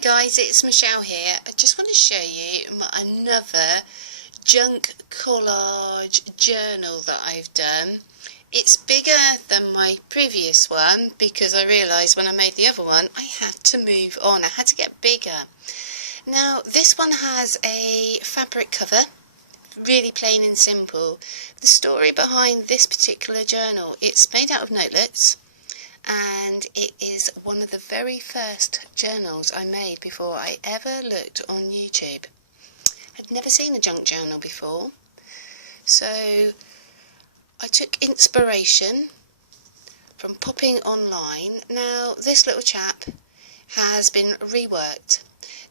Hi guys, it's Michelle here. I just want to show you another junk collage journal that I've done. It's bigger than my previous one because I realised when I made the other one I had to move on, I had to get bigger. Now this one has a fabric cover, really plain and simple. The story behind this particular journal, it's made out of notelets. And it is one of the very first journals I made before I ever looked on YouTube. I'd never seen a junk journal before, so I took inspiration from popping online. Now this little chap has been reworked.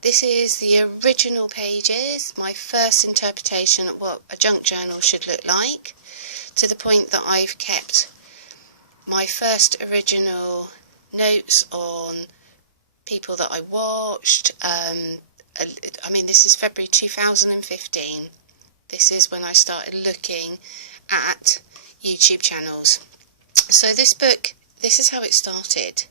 This is the original pages, my first interpretation of what a junk journal should look like, to the point that I've kept my first original notes on people that I watched. I mean, this is February 2015. This is when I started looking at YouTube channels. So this book, this is how it started.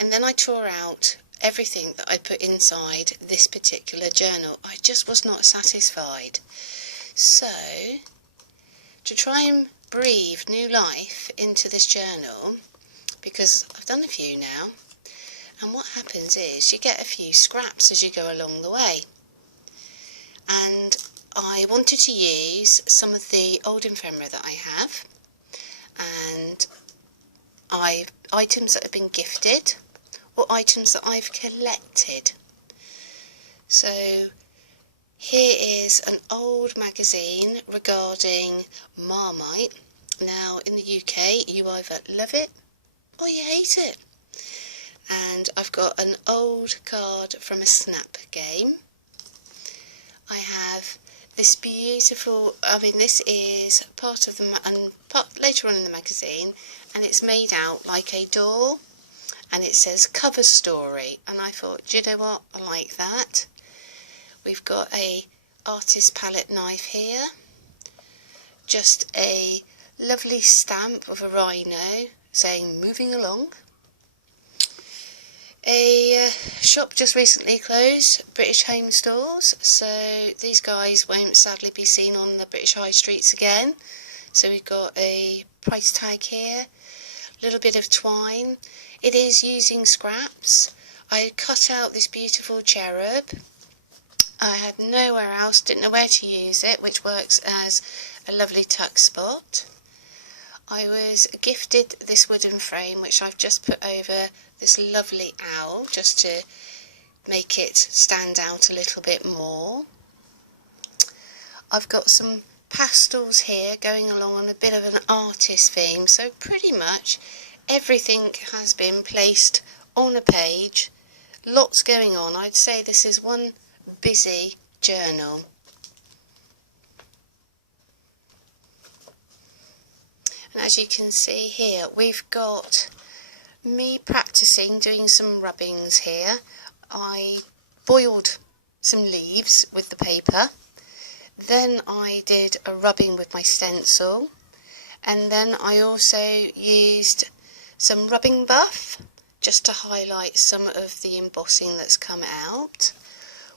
And then I tore out everything that I put inside this particular journal. I just was not satisfied. So, to try and breathe new life into this journal, because I've done a few now, and what happens is you get a few scraps as you go along the way. And I wanted to use some of the old ephemera that I have, and items that have been gifted, or items that I've collected. So here is an old magazine regarding Marmite. Now in the UK you either love it or you hate it. And I've got an old card from a Snap game. I have this beautiful, this is part of the, later on in the magazine, and it's made out like a doll, and it says cover story, and I thought, do you know what, I like that. We've got a artist palette knife here, just a lovely stamp of a rhino saying moving along. A shop just recently closed, British Home Stores, so these guys won't sadly be seen on the British high streets again. So we've got a price tag here, a little bit of twine. It is using scraps. I cut out this beautiful cherub. I had nowhere else, didn't know where to use it, which works as a lovely tuck spot. I was gifted this wooden frame, which I've just put over this lovely owl, just to make it stand out a little bit more. I've got some pastels here going along on a bit of an artist theme, so pretty much everything has been placed on a page. Lots going on. I'd say this is one busy journal. And as you can see here, we've got me practicing doing some rubbings here. I boiled some leaves with the paper, then I did a rubbing with my stencil, and then I also used some rubbing buff just to highlight some of the embossing that's come out.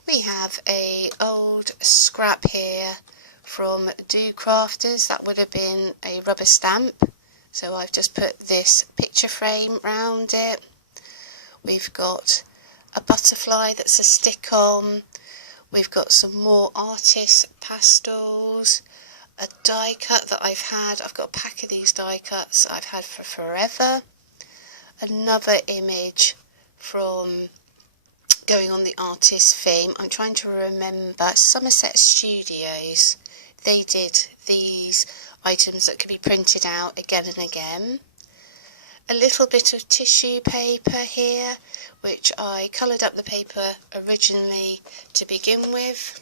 We have a old scrap here from Do Crafters. That would have been a rubber stamp, so I've just put this picture frame round it. We've got a butterfly that's a stick-on. We've got some more artist pastels, a die cut that I've got a pack of these die cuts I've had for forever. Another image from going on the artist theme. I'm trying to remember, Somerset Studios. They did these items that could be printed out again and again. A little bit of tissue paper here, which I coloured up the paper originally to begin with.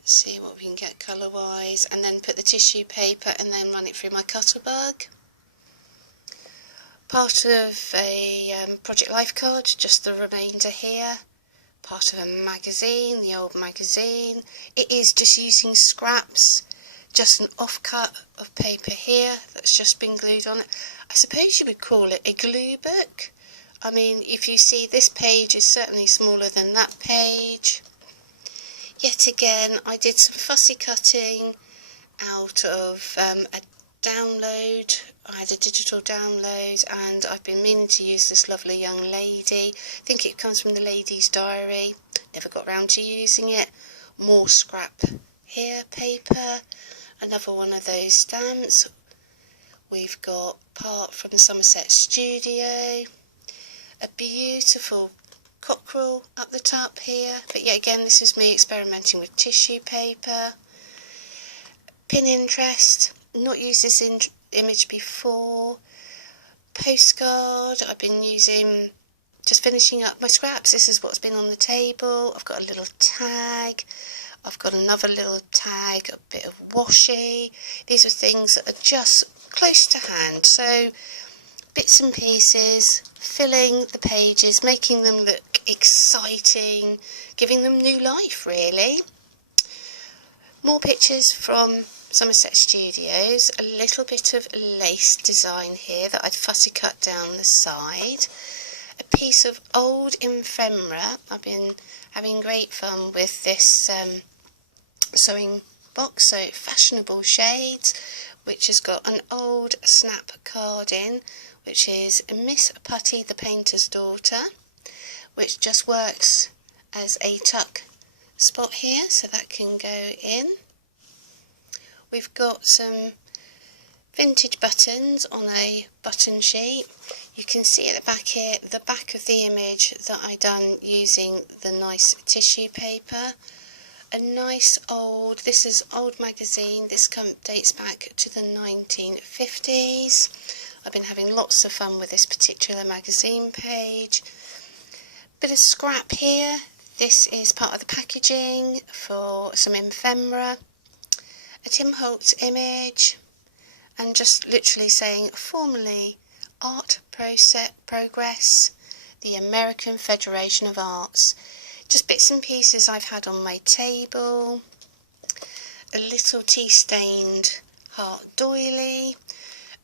Let's see what we can get colour wise, and then put the tissue paper and then run it through my cutter bug. Part of a Project Life card, just the remainder here. Part of a magazine, the old magazine. It is just using scraps, just an offcut of paper here that's just been glued on it. I suppose you would call it a glue book. I mean, if you see, this page is certainly smaller than that page. Yet again, I did some fussy cutting out of a download. I had a digital download, and I've been meaning to use this lovely young lady. I think it comes from the Lady's Diary. Never got round to using it. More scrap here, paper. Another one of those stamps. We've got part from the Somerset studio. A beautiful cockerel up the top here. But yet again, this is me experimenting with tissue paper. Pinterest. Not used this image before. Postcard. I've been using, just finishing up my scraps. This is what's been on the table. I've got a little tag. I've got another little tag, a bit of washi. These are things that are just close to hand. So bits and pieces, filling the pages, making them look exciting, giving them new life, really. More pictures from Somerset Studios, a little bit of lace design here that I'd fussy cut down the side, a piece of old ephemera. I've been having great fun with this sewing box, so fashionable shades, which has got an old snap card in, which is Miss Putty the Painter's Daughter, which just works as a tuck spot here, so that can go in. We've got some vintage buttons on a button sheet. You can see at the back here, the back of the image that I done using the nice tissue paper. A nice old, this is old magazine, this dates back to the 1950s. I've been having lots of fun with this particular magazine page. Bit of scrap here. This is part of the packaging for some ephemera. A Tim Holtz image, and just literally saying formerly Art Progress, the American Federation of Arts. Just bits and pieces I've had on my table. A little tea-stained heart doily.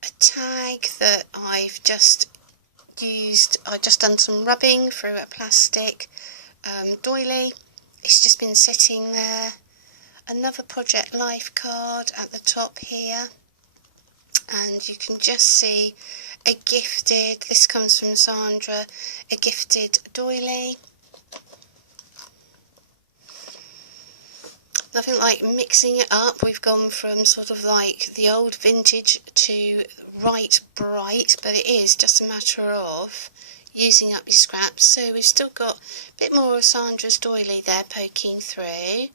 A tag that I've just used, I've just done some rubbing through a plastic doily. It's just been sitting there. Another Project Life card at the top here, and you can just see a gifted, this comes from Sandra, a gifted doily. Nothing like mixing it up. We've gone from sort of like the old vintage to right bright, but it is just a matter of using up your scraps. So we've still got a bit more of Sandra's doily there poking through.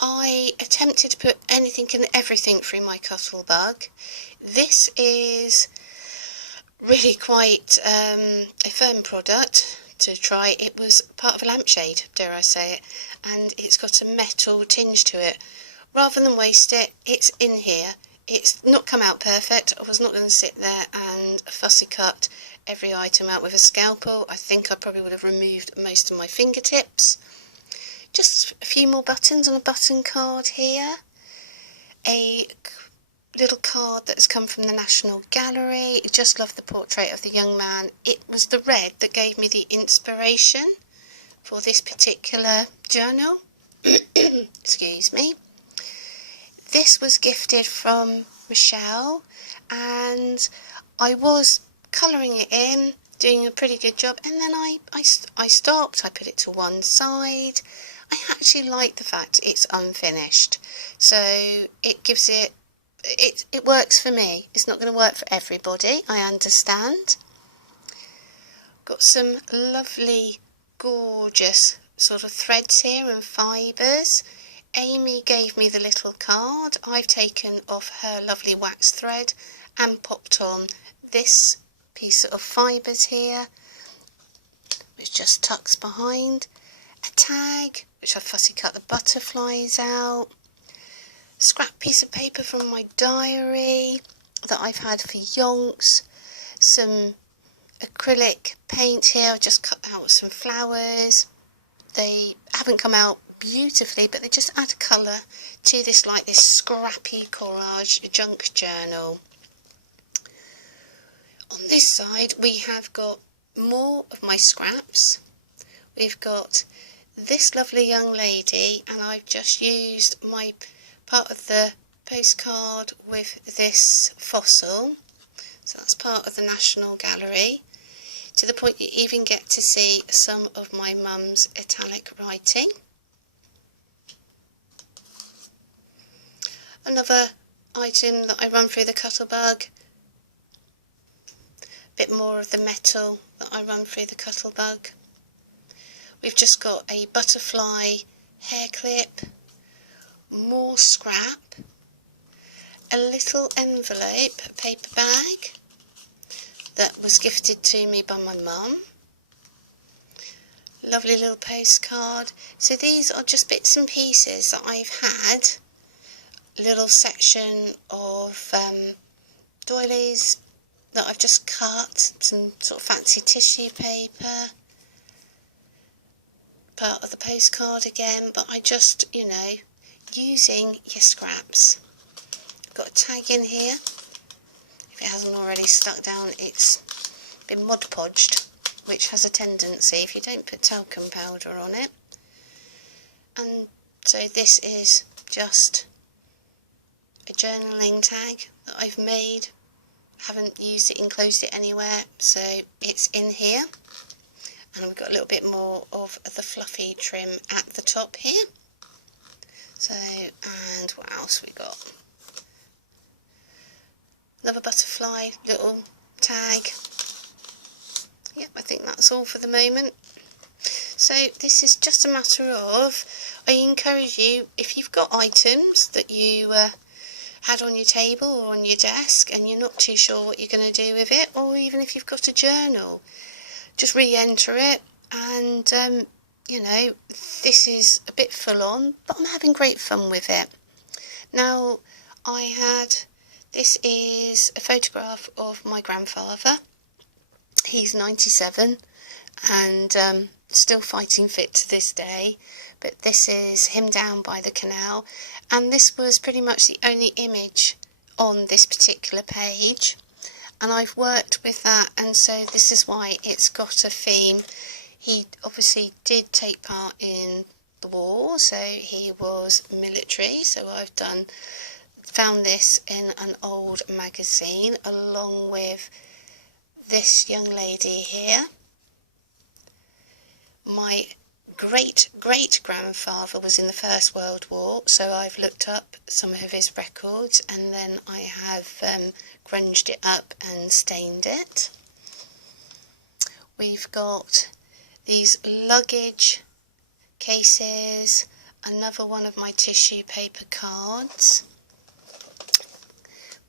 I attempted to put anything and everything through my Cuttlebug. This is really quite a firm product to try. It was part of a lampshade, dare I say it, and it's got a metal tinge to it. Rather than waste it, it's in here. It's not come out perfect. I was not going to sit there and fussy cut every item out with a scalpel. I think I probably would have removed most of my fingertips. Just a few more buttons on a button card here. A little card that's come from the National Gallery. I just love the portrait of the young man. It was the red that gave me the inspiration for this particular journal. Excuse me. This was gifted from Michelle, and I was colouring it in, doing a pretty good job, and then I stopped. I put it to one side. I actually like the fact it's unfinished, so it gives it works for me. It's not going to work for everybody, I understand. Got some lovely, gorgeous sort of threads here and fibres. Amy gave me the little card. I've taken off her lovely wax thread and popped on this piece of fibres here, which just tucks behind. A tag, which I fussy cut the butterflies out. Scrap piece of paper from my diary that I've had for yonks. Some acrylic paint here. I just cut out some flowers. They haven't come out beautifully, but they just add colour to this, like this scrappy collage junk journal. On this side we have got more of my scraps. We've got this lovely young lady, and I've just used my part of the postcard with this fossil. So that's part of the National Gallery, to the point you even get to see some of my mum's italic writing. Another item that I run through the Cuttlebug, a bit more of the metal that I run through the Cuttlebug. We've just got a butterfly hair clip, more scrap, a little envelope paper bag that was gifted to me by my mum. Lovely little postcard. So these are just bits and pieces that I've had. A little section of doilies that I've just cut, some sort of fancy tissue paper. Part of the postcard again, but I just, you know, using your scraps. I've got a tag in here. If it hasn't already stuck down, it's been Mod Podged, which has a tendency if you don't put talcum powder on it. And so this is just a journaling tag that I've made. Haven't used it, enclosed it anywhere, so it's in here. And we've got a little bit more of the fluffy trim at the top here. So, and what else we got? Another butterfly little tag. Yep, I think that's all for the moment. So this is just a matter of, I encourage you, if you've got items that you had on your table or on your desk and you're not too sure what you're going to do with it, or even if you've got a journal, just re-enter it. And you know, this is a bit full on, but I'm having great fun with it. Now, this is a photograph of my grandfather. He's 97 and still fighting fit to this day, but this is him down by the canal, and this was pretty much the only image on this particular page, and I've worked with that, and so this is why it's got a theme. He obviously did take part in the war, so he was military, so I've found this in an old magazine along with this young lady here. My great-great-grandfather was in the First World War, so I've looked up some of his records, and then I have grunged it up and stained it. We've got these luggage cases, another one of my tissue paper cards.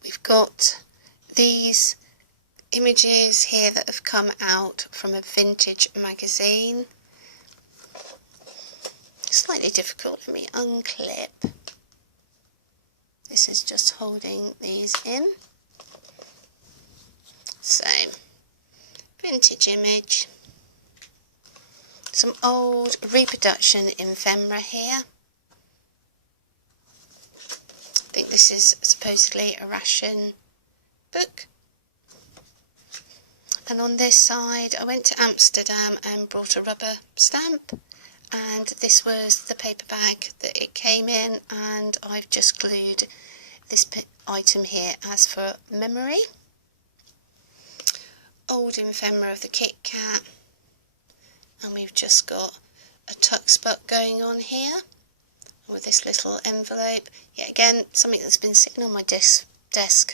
We've got these images here that have come out from a vintage magazine. Slightly difficult, let me unclip. This is just holding these in. So, vintage image. Some old reproduction ephemera here. I think this is supposedly a ration book. And on this side, I went to Amsterdam and brought a rubber stamp, and this was the paper bag that it came in, and I've just glued this item here as for memory. Old ephemera of the Kit Kat, and we've just got a tuck spot going on here with this little envelope. Yet again, something that's been sitting on my desk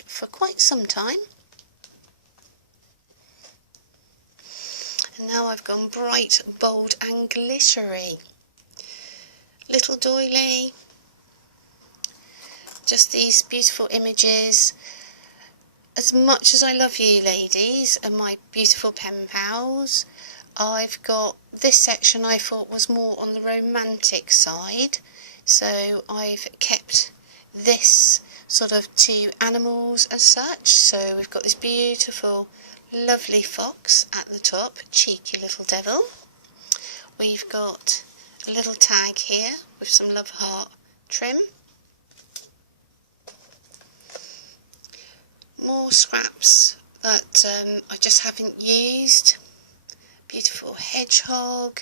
for quite some time. And now I've gone bright, bold and glittery. Little doily. Just these beautiful images. As much as I love you ladies and my beautiful pen pals, I've got this section I thought was more on the romantic side. So I've kept this sort of to animals as such. So we've got this beautiful lovely fox at the top, cheeky little devil. We've got a little tag here with some love heart trim. More scraps that I just haven't used. beautiful hedgehog.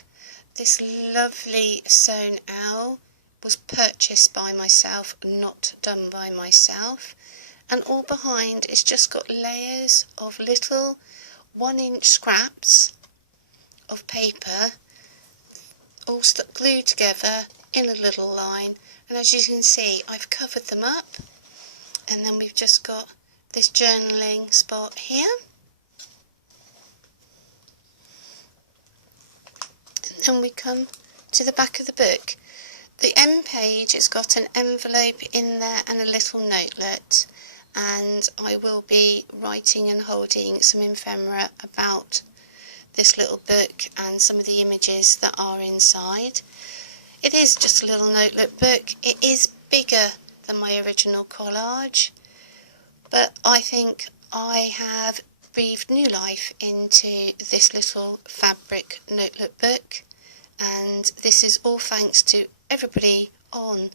This lovely sewn owl was purchased by myself, not done by myself. And all behind it's just got layers of little 1-inch scraps of paper all stuck glued together in a little line, and as you can see I've covered them up, and then we've just got this journaling spot here, and then we come to the back of the book. The end page has got an envelope in there and a little notelet, and I will be writing and holding some ephemera about this little book and some of the images that are inside. It is just a little notelet book. It is bigger than my original collage, but I think I have breathed new life into this little fabric notelet book, and this is all thanks to everybody on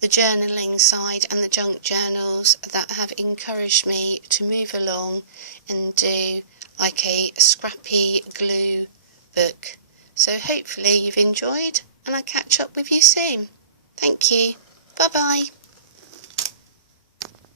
the journaling side and the junk journals that have encouraged me to move along and do like a scrappy glue book. So hopefully you've enjoyed, and I'll catch up with you soon. Thank you. Bye bye.